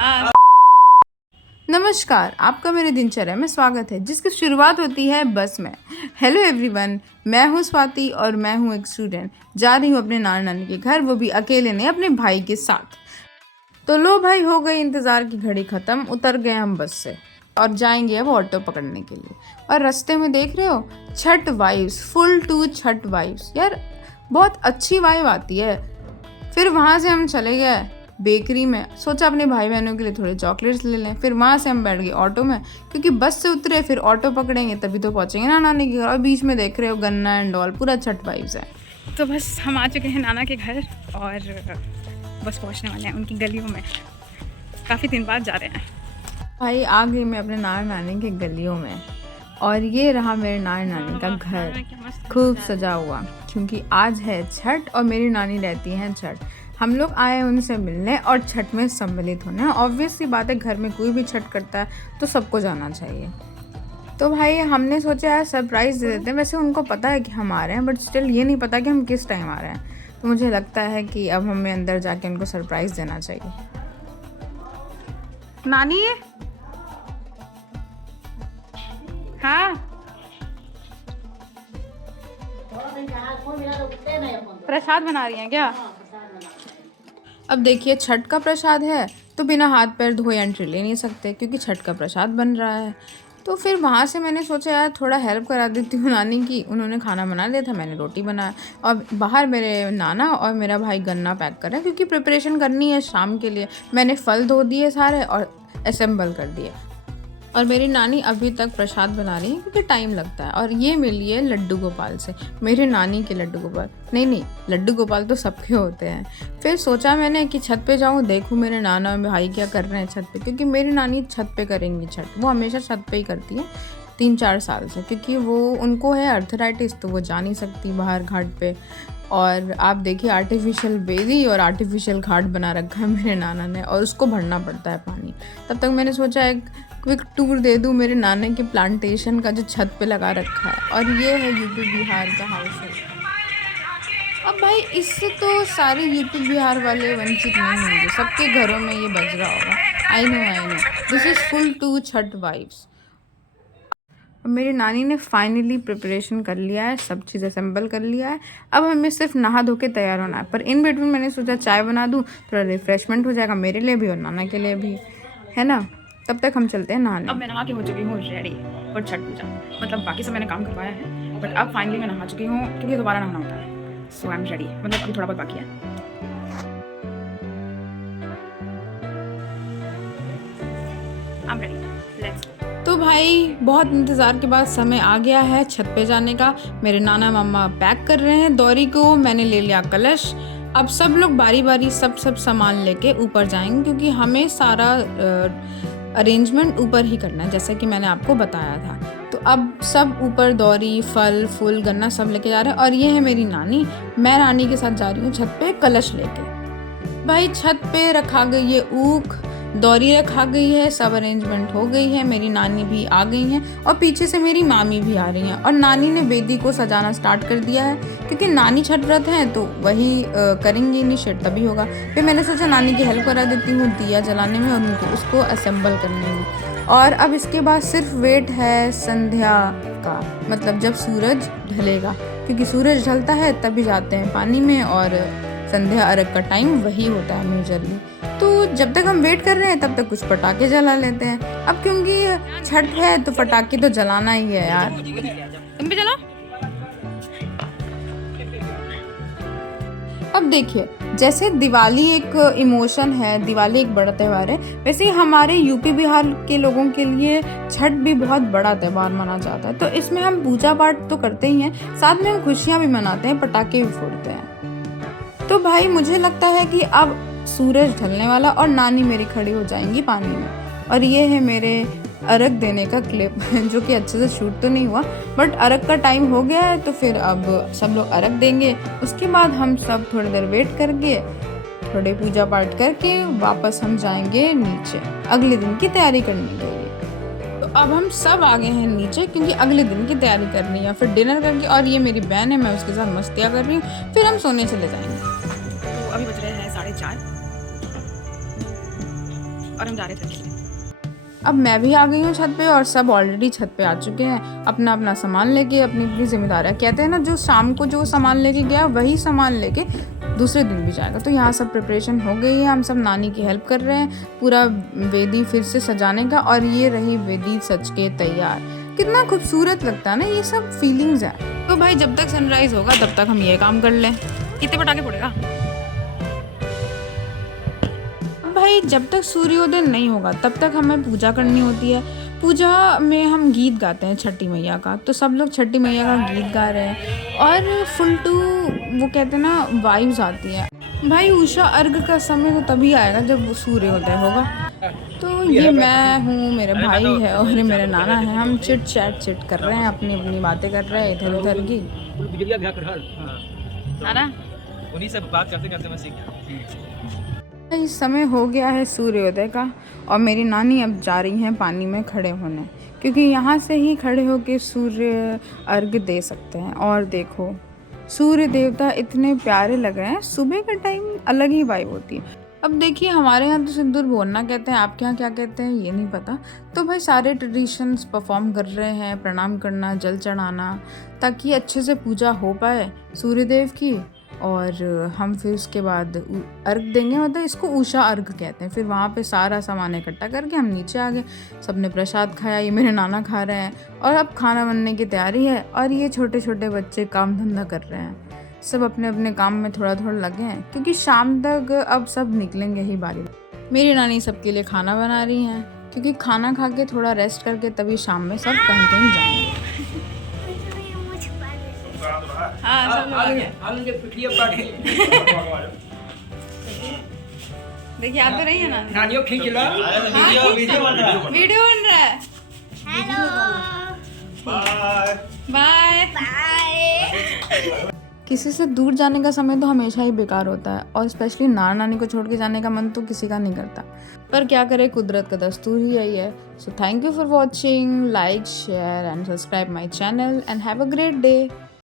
हाँ। नमस्कार, आपका मेरे दिनचर्या में स्वागत है जिसकी शुरुआत होती है बस में। हेलो एवरीवन, मैं हूँ स्वाति और मैं हूँ एक स्टूडेंट। जा रही हूँ अपने नाना नानी के घर, वो भी अकेले नहीं, अपने भाई के साथ। तो लो भाई, हो गई इंतज़ार की घड़ी ख़त्म। उतर गए हम बस से और जाएंगे अब ऑटो पकड़ने के लिए। और रास्ते में देख रहे हो, Chhath vibes, full to Chhath vibes यार, बहुत अच्छी वाइब आती है। फिर वहाँ से हम चले गए बेकरी में, सोचा अपने भाई बहनों के लिए थोड़े चॉकलेट्स ले लें। फिर वहाँ से हम बैठ गए ऑटो में, क्योंकि बस से उतरे फिर ऑटो पकड़ेंगे तभी तो पहुँचेंगे ना नानी के घर। और बीच में देख रहे हो गन्ना एंड ऑल, पूरा छठ वाइब्स है। तो बस हम आ चुके हैं नाना के घर और बस पहुंचने वाले हैं उनकी गलियों में। काफ़ी दिन बाद जा रहे हैं। भाई आ गई मैं अपने नाना नानी के गलियों में, और ये रहा मेरे नाना नानी का घर, खूब सजा हुआ, क्योंकि आज है छठ और मेरी नानी रहती हैं छठ। हम लोग आए उनसे मिलने और छठ में सम्मिलित होने। ऑब्वियस सी बात है, घर में कोई भी छठ करता है तो सबको जाना चाहिए। तो भाई हमने सोचा यार सरप्राइज़ दे देते हैं। वैसे उनको पता है कि हम आ रहे हैं, बट स्टिल ये नहीं पता कि हम किस टाइम आ रहे हैं। तो मुझे लगता है कि अब हमें अंदर जाके उनको सरप्राइज़ देना चाहिए। नानी, हाँ प्रसाद बना रही हैं क्या? अब देखिए, छठ का प्रसाद है तो बिना हाथ पैर धोए एंट्री ले नहीं सकते, क्योंकि छठ का प्रसाद बन रहा है। तो फिर वहाँ से मैंने सोचा यार थोड़ा हेल्प करा देती हूँ नानी की। उन्होंने खाना बना दिया था, मैंने रोटी बनाया, और बाहर मेरे नाना और मेरा भाई गन्ना पैक कर रहे हैं, क्योंकि प्रिपरेशन करनी है शाम के लिए। मैंने फल धो दिए सारे और असेंबल कर दिए। और मेरी नानी अभी तक प्रसाद बना रही है, क्योंकि टाइम लगता है। और ये मिली है लड्डू गोपाल से, मेरे नानी के लड्डू गोपाल। नहीं, लड्डू गोपाल तो सबके होते हैं। फिर सोचा मैंने कि छत पे जाऊँ, देखूँ मेरे नाना और भाई क्या कर रहे हैं छत पे, क्योंकि मेरी नानी छत पे करेंगी छठ। वो हमेशा छत पे ही करती है 3-4 साल से, क्योंकि वो उनको है अर्थराइटिस, तो वो जा नहीं सकती बाहर घाट पे। और आप देखिए, आर्टिफिशियल बेदी और आर्टिफिशियल घाट बना रखा है मेरे नाना ने, और उसको भरना पड़ता है पानी। तब तक मैंने सोचा एक क्विक टूर दे दूँ मेरे नाने के प्लांटेशन का जो छत पे लगा रखा है। और ये है यूपी बिहार का हाउस है। अब भाई इससे तो सारे यूपी बिहार वाले वंचित नहीं होंगे, सबके घरों में ये बज रहा होगा। I know, this is full to Chhath vibes. मेरी नानी ने फाइनली प्रिपरेशन कर लिया है, सब चीज़ असेंबल कर लिया है। अब हमें सिर्फ नहा धो के तैयार होना है। पर इन बिटवीन मैंने सोचा चाय बना दूँ, थोड़ा रिफ्रेशमेंट हो जाएगा मेरे लिए भी और नाना के लिए भी, है ना। तब तक हम चलते हैं नहाने। अब मैं नहा के हो चुकी हूँ रेडी फॉर छठ पूजा। मतलब बाकी सब मैंने काम करवाया है, बट अब फाइनली मैं नहा चुकी हूँ, क्योंकि दोबारा नहाना होता है। सो आई एम रेडी। मतलब अभी थोड़ा बहुत बाकी है। I am ready, let's go. तो भाई बहुत इंतज़ार के बाद समय आ गया है छत पे जाने का। मेरे नाना मम्मा पैक कर रहे हैं दौरी को, मैंने ले लिया कलश। अब सब लोग बारी बारी सब सामान लेके ऊपर जाएंगे, क्योंकि हमें सारा अरेंजमेंट ऊपर ही करना है, जैसा कि मैंने आपको बताया था। तो अब सब ऊपर दौरी, फल फूल, गन्ना सब लेके जा रहे हैं। और ये है मेरी नानी, मैं नानी के साथ जा रही हूँ छत पे कलश लेके। भाई छत पे रखा गई है ऊख, दौरी रखा गई है, सब अरेंजमेंट हो गई है। मेरी नानी भी आ गई हैं और पीछे से मेरी मामी भी आ रही हैं। और नानी ने बेदी को सजाना स्टार्ट कर दिया है, क्योंकि नानी छठ व्रत हैं तो वही करेंगी, इनिशिएट तभी होगा। फिर मैंने सोचा नानी की हेल्प करा देती हूँ दिया जलाने में और उनको उसको असेंबल करने में। और अब इसके बाद सिर्फ वेट है संध्या का, मतलब जब सूरज ढलेगा, क्योंकि सूरज ढलता है तभी जाते हैं पानी में, और संध्या अर्घ का टाइम वही होता है मेजरली। तो जब तक हम वेट कर रहे हैं तब तक कुछ पटाखे जला लेते हैं। अब क्योंकि छठ है तो पटाखे तो जलाना ही है यार। तुम भी चलो। अब देखिए, जैसे दिवाली एक इमोशन है, दिवाली एक बड़ा त्यौहार है, वैसे ही हमारे यूपी बिहार के लोगों के लिए छठ भी बहुत बड़ा त्यौहार माना जाता है। तो इसमें हम पूजा पाठ तो करते ही हैं, साथ में हम खुशियाँ भी मनाते हैं, पटाखे भी फोड़ते हैं। तो भाई मुझे लगता है कि अब सूरज ढलने वाला और नानी मेरी खड़ी हो जाएंगी पानी में। और ये है मेरे अर्घ देने का क्लिप जो कि अच्छे से शूट तो नहीं हुआ, बट अर्घ का टाइम हो गया है। तो फिर अब सब लोग अर्घ देंगे, उसके बाद हम सब थोड़ी देर वेट करके, थोड़े पूजा पाठ करके वापस हम जाएंगे नीचे अगले दिन की तैयारी करने के लिए। तो अब हम सब आ गए हैं नीचे, क्योंकि अगले दिन की तैयारी करनी है, फिर डिनर करके। और ये मेरी बहन है, मैं उसके साथ मस्तियाँ कर रही हूँ, फिर हम सोने चले जाएंगे। तो अभी बज रहे हैं 4:30 और हम जा रहे थे खेलने। अब मैं भी आ गई हूँ छत पे और सब ऑलरेडी छत पे आ चुके हैं अपना अपना सामान लेके, अपनी अपनी जिम्मेदारियाँ। कहते हैं ना, जो शाम को जो सामान लेके गया वही सामान लेके दूसरे दिन भी जाएगा। तो यहाँ सब प्रिपरेशन हो गई है, हम सब नानी की हेल्प कर रहे हैं पूरा वेदी फिर से सजाने का। और ये रही वेदी सज के तैयार। कितना खूबसूरत लगता है ना, ये सब फीलिंग्स है। तो भाई जब तक सनराइज होगा तब तक हम ये काम कर लें। कितने पटाखे फोड़ेगा? भाई जब तक सूर्योदय नहीं होगा तब तक हमें पूजा करनी होती है। पूजा में हम गीत गाते हैं छठी मैया का, तो सब लोग छठी मैया का गीत गा रहे हैं और फुल टू वो कहते हैं ना वाइब्स आती है। भाई उषा अर्घ का समय तो तभी आएगा जब सूर्योदय होगा। तो ये मैं हूँ, मेरे भाई है और ये मेरे नाना है। हम चिट चैट कर रहे हैं, अपनी अपनी बातें कर रहे हैं इधर उधर की। नाना उन्हीं से बात करते करते मैं सीख गया। इस समय हो गया है सूर्योदय का और मेरी नानी अब जा रही हैं पानी में खड़े होने, क्योंकि यहाँ से ही खड़े होकर सूर्य अर्घ दे सकते हैं। और देखो सूर्य देवता इतने प्यारे लग रहे हैं, सुबह का टाइम अलग ही वाइब होती है। अब देखिए हमारे यहाँ तो सिंदूर भोरना कहते हैं, आपके यहाँ क्या कहते हैं ये नहीं पता। तो भाई सारे ट्रेडिशंस परफॉर्म कर रहे हैं, प्रणाम करना, जल चढ़ाना, ताकि अच्छे से पूजा हो पाए सूर्यदेव की। और हम फिर उसके बाद अर्घ देंगे, मतलब इसको उषा अर्घ कहते हैं। फिर वहाँ पे सारा सामान इकट्ठा करके हम नीचे आ गए, सबने प्रसाद खाया, ये मेरे नाना खा रहे हैं और अब खाना बनने की तैयारी है। और ये छोटे छोटे बच्चे काम धंधा कर रहे हैं, सब अपने अपने काम में थोड़ा थोड़ा लगे हैं, क्योंकि शाम तक अब सब निकलेंगे ही बारी। मेरी नानी सबके लिए खाना बना रही हैं, क्योंकि खाना खा के थोड़ा रेस्ट करके तभी शाम में सब कहीं कहीं जाएंगे। देखिए आप तो रही है ना। नानियों खींच लो। वीडियो बन रहा है। Bye bye. किसी से दूर जाने का समय तो हमेशा ही बेकार होता है, और स्पेशली नाना नानी को छोड़ के जाने का मन तो किसी का नहीं करता। पर क्या करे, कुदरत का दस्तूर ही यही है। So thank you for watching, like, share and subscribe my channel and have a great day.